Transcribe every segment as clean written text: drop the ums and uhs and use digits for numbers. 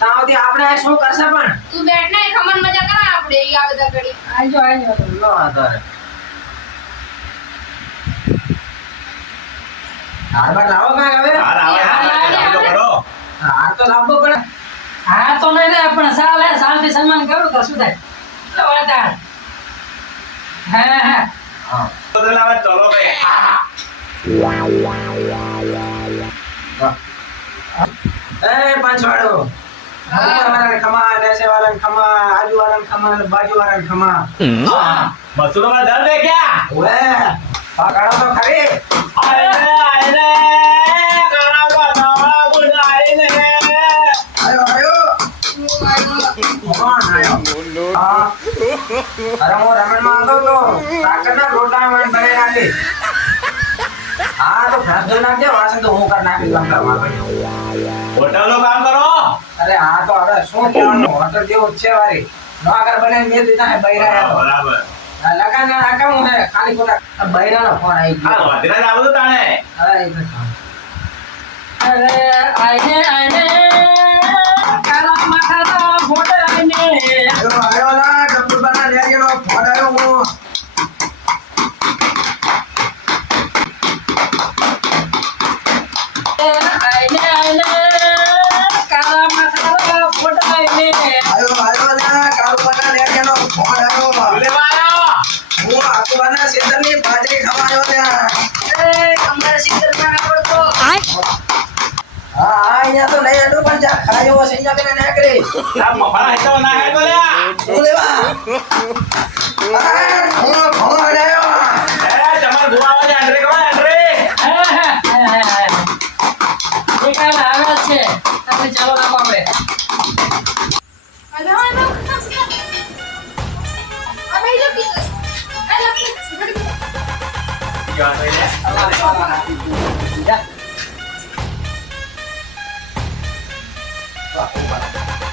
તાવથી આપણે શું કરશે પણ તું બેઠ ને ખમણ મજા કરા આપણે ઈ આ બધા ઘડી આજો લો આધાર હાર બાર લાવો કાંઈ હવે હાર આવે તો કરો હાર તો લાવવો પડે હા તો નહીં રે પણ સાલ હે સાલથી સન્માન કરું તો શું થાય લો વાતાર હા હા હા તો લાવે ચલો ભાઈ એ પાંચવાડો વાળાને ખમા દેશે વાળાને ખમા આજુ વાળાને ખમા અને બાજુ વાળાને ખમા મસૂરો માં દર દે ક્યાં ઓએ પકડો તો ખરી આયને કરાવો નવા બુડાઈને આયો આયો કોણ આયો હા અરે હું રમણ માં હતો તો કાકરના રોટા માં ભરે નાખી હા તો ફ્રાસ જો નાખજે વાસણ તો હું કર નાખી કામ કરવા હોટલ નું કામ કરો અરે હા તો હવે શું કહેવાનું હોટલ જેવું જ છે વારી નોકર બને મેં દીધા હે બૈરા બરાબર લગન ના કામ હે ખાલી ખોટા બૈરાનો ફોન આવી આ ગયો વધીરા જાવ તો તાણે અરે એ તો અરે આઈને કાલા માથાના ફોટે આઈને આયો ના ડબ્બુ બના લે ગયો ફોન આવ્યો હું આઈને કાલા માથાના ફોટે આઈને આયો ના કાળુ બના લે ગયો ફોન આવ્યો બોલે મારો હું આકુ બના સીધની બાજરી ખવાયો ને અમારે સિત્તેર માં આવડતો હા અહીંયા તો નહીં આડું પણ જા ખાયો હશે અહીંયા કે ના કરે આ મફાળા હેતો ના હેતો લ્યા હું લેવા હું ફોન આવ્યો એ તમાર ભૂવા આવે એન્ટ્રી કરો એન્ટ્રી નિકાલ આવે છે તમે ચાલો રામ આપણે અરે આ લોકો અબે જો કી આ લોકો ક્યાં થઈ લે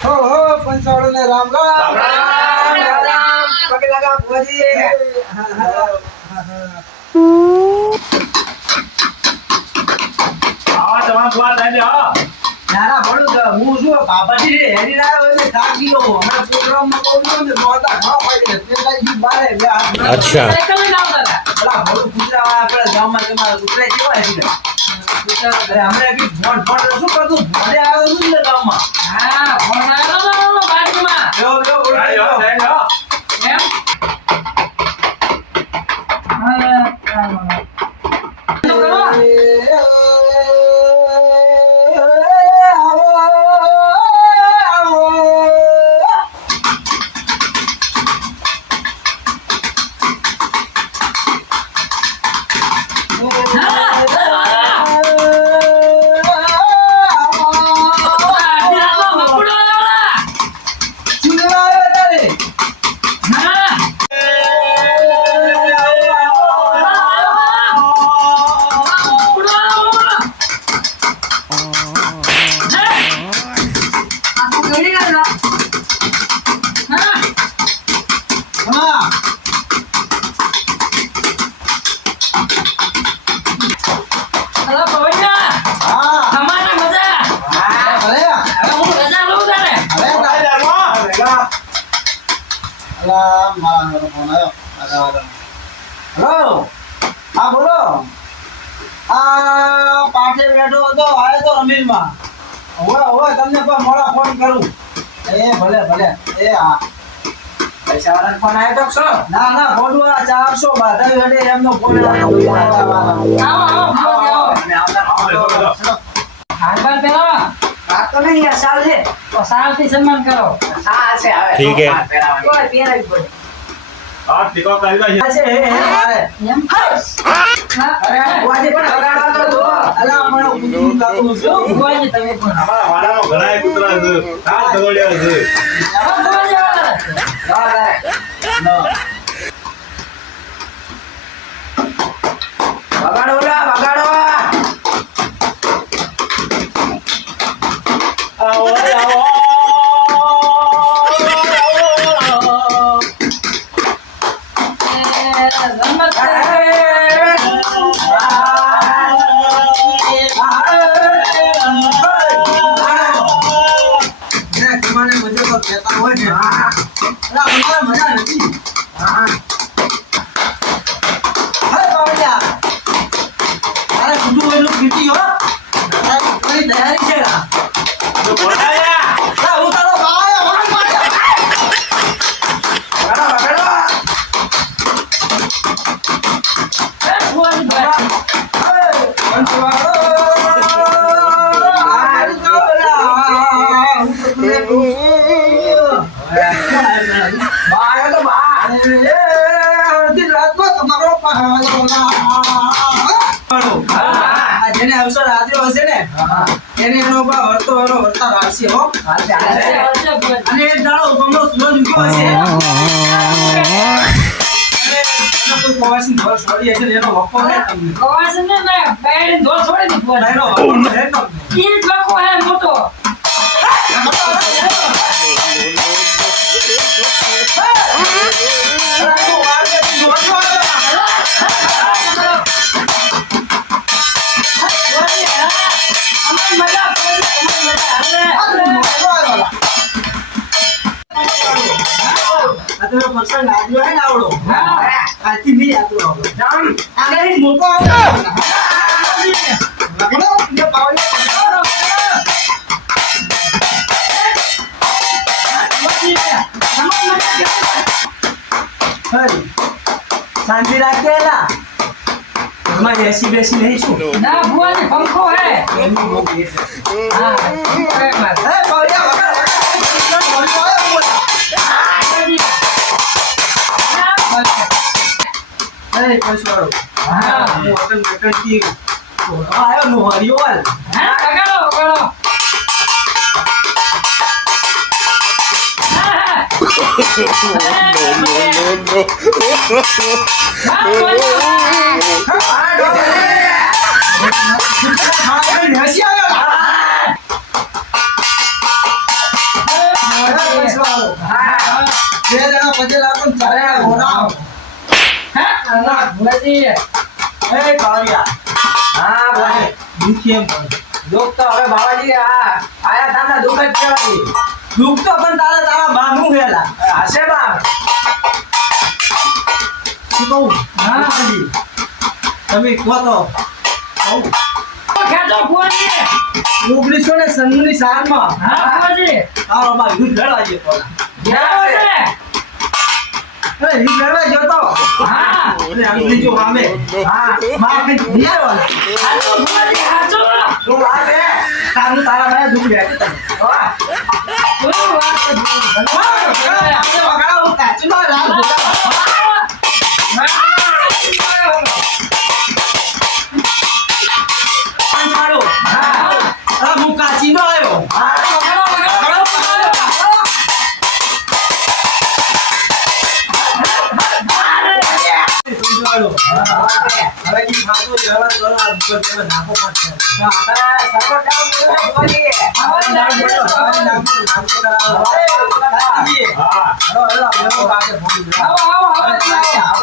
હો હો પંચાળો ને રામ રામ રામ રામ પગે લગા ભોજી આવા તમાર ભૂવા થઈ લ્યો નાના ભણું હું શું બાબાજી હેરી ના હોય ને થાક ગયો હમણાં પ્રોગ્રામમાં બોલ્યો ને મોટા ખાવા પડે તે લાગી બારે બે હાથ अच्छा સાયકલ લઈને આવતા હતા પેલા ભણું કૂતરા આપણા ગામમાં તમારા કૂતરા કેવા હતી કૂતરા હમણાં બી ફોન ફોન શું કરતું ભણે આવ્યો છું ને ગામમાં હા ફોન આવ્યો તો બાજુમાં જો જો બોલો આયો થઈ લ્યો એમ હા તો કરો હેલો હા બોલો આ પાછે બેઠો હતો આવ્યો તો અમીરમાં હવે હવે તમને પણ મોડા ફોન કરું એ ભલે ભલે એ હા પૈસા વાળાનો ફોન આવ્યો તો છો ના ના ફોટો 400 બાધા હેડે એમનો ફોન આવ્યો હાલબાલ પેલો વાત તો નહીં યાર સાલ છે તો સાલથી સન્માન કરો હા છે આવે ठीक है કોઈ પહેરાવી પડે આ ટીકો કરી દો છે હે આવે એમ અરે વાજે પણ લગાડવા તો જો અલા પણ ઊંધું કાકું છું ભગવાનજી તમે પણ અમારા વાડાનો ઘણા કૂતરા છે આ ધોળિયા છે વગાડો લા વગાડો આવો આવો કહેતા હોય છે. હા અલા, અમારે મજા નથી. હા હે બાવળિયા, તારે કુટુંબ એટલું પીટી હો. તારી કુટુંબની તૈયારી છે લા. તો બોલાયા લા, હું તારો બાવળિયા વાળ પાડ્યા. વગાડો એ ભુવાજી ભાઈ. બા આવ્યો તો બા જેને અવસર આદર્યો હશે ને એને એનો વર્તો એનો વર્તાવ રાખશે હો. હાલશે, હશે, હાલશે. હશે ભુવાજી. અને એક દાડો ઉગમનો સૂરજ ઉગ્યો હશે અને એનો કોઈ પ્રવાસી ઘર છોડી હશે ને એનો વફો હે તમને. કવાસને મેં બાયડીને ધોળ છોડી દીધી ભુવાજી. એનો વફો હે તમને. ઈ જ લોકો હે મોટો. ભુવાજી, હા. અમારી મજા પડી, અમારી મજા. આ તમે પસંદ આદર્યો હે ને આવડો. હા. આથી નહીં આદર્યો આવડો. જામ. આગળ એક મોટો આવડો. લગડો, ને પાવડિયા. હરી, શાંતિ રાખજે એલા. ઘરમાં બેસી બેસી નહીં છું. ના ભુવાજી પંખો હે. એમની બહુ બેસ છે. હા પંખો હે મારે. હે, પાવડિયા, વગાડ. પાવડિયો આવ્યો બોલા. ભુવાજી. હા, ભુવાજી. હે, પૈસવાળો. હા. હું વતન વતનથી આવ્યો નો હરિયો વાલ. હા, વગાડો, વગાડો. હા, હા. હા, ભુવાજી. હા, ડોલે. હા, એ નેસી આવ્યો. હે, પૈસવાળો. હા બે જણા પગે લાગો ને ચારે ઘોડા. હા, ભુવાજી. હે, પાવડિયા. હા ભાઈ દુઃખી એમ પણ. દુઃખ તો હવે બાબાજી આયા તાના દુઃખ જ કહેવાય. દુઃખ તો પણ તારા બાનું હેલા. હશે બા શું કહું? હા. બાબાજી, તમે કહો તો કહું. ખેંચો, ભુવાજી. 1996 ની સાલમાં હા, ભુવાજી. તારો બા યુદ્ધ લડવા ગયો હતો. બરાબર છે. અરે, યુદ્ધ લડવા ગયો હતો. હા. અને અંગ્રેજો સામે હા બા કંઈક ભૂલાયો ને. હાચો, ભુવાજી, હાચો. શું વાત હે તારું તારા ભાઈ દુઃખ લે તમે. વાહ. શું વાત છે, ભુવાજી? આપણે વગાડો, કાચનો રાગ ભૂલાવો. પાડો. હા. અરે, હું કાચીનો આવ્યો. હા વગાડો, વગાડો, વગાડો. સમજાયો. હવે ઈ ખાતો વ્યવહાર કરો, આ ઉપર તમે નાખો પાછો. સપોર્ટ ડાઉન કર્યો બાબાજી. હવે નાખો, નાખો કરાવો. કાચી. હા હલો, હલો, હલો, પાસે ફોન કરો. આવો, આવો, આવો,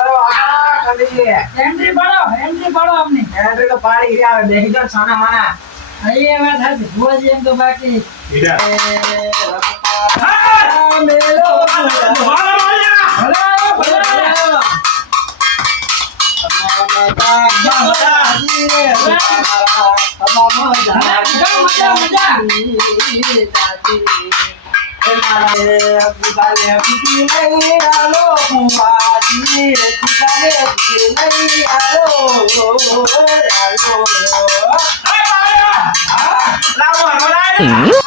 આવો. હવે કરી એન્ટ્રી પાડો, એન્ટ્રી પાડો અમને. એન્ટ્રી તો પાડી ગયા હવે બેસી જાઓ સાના માના. અહીં એ વાત હતી, ભુવાજી એમ તો બાકી. ઈડા મેલો મારા માળિયા ભલે આવો, ભલે આવો. મજા, મજા. લાવો હરાય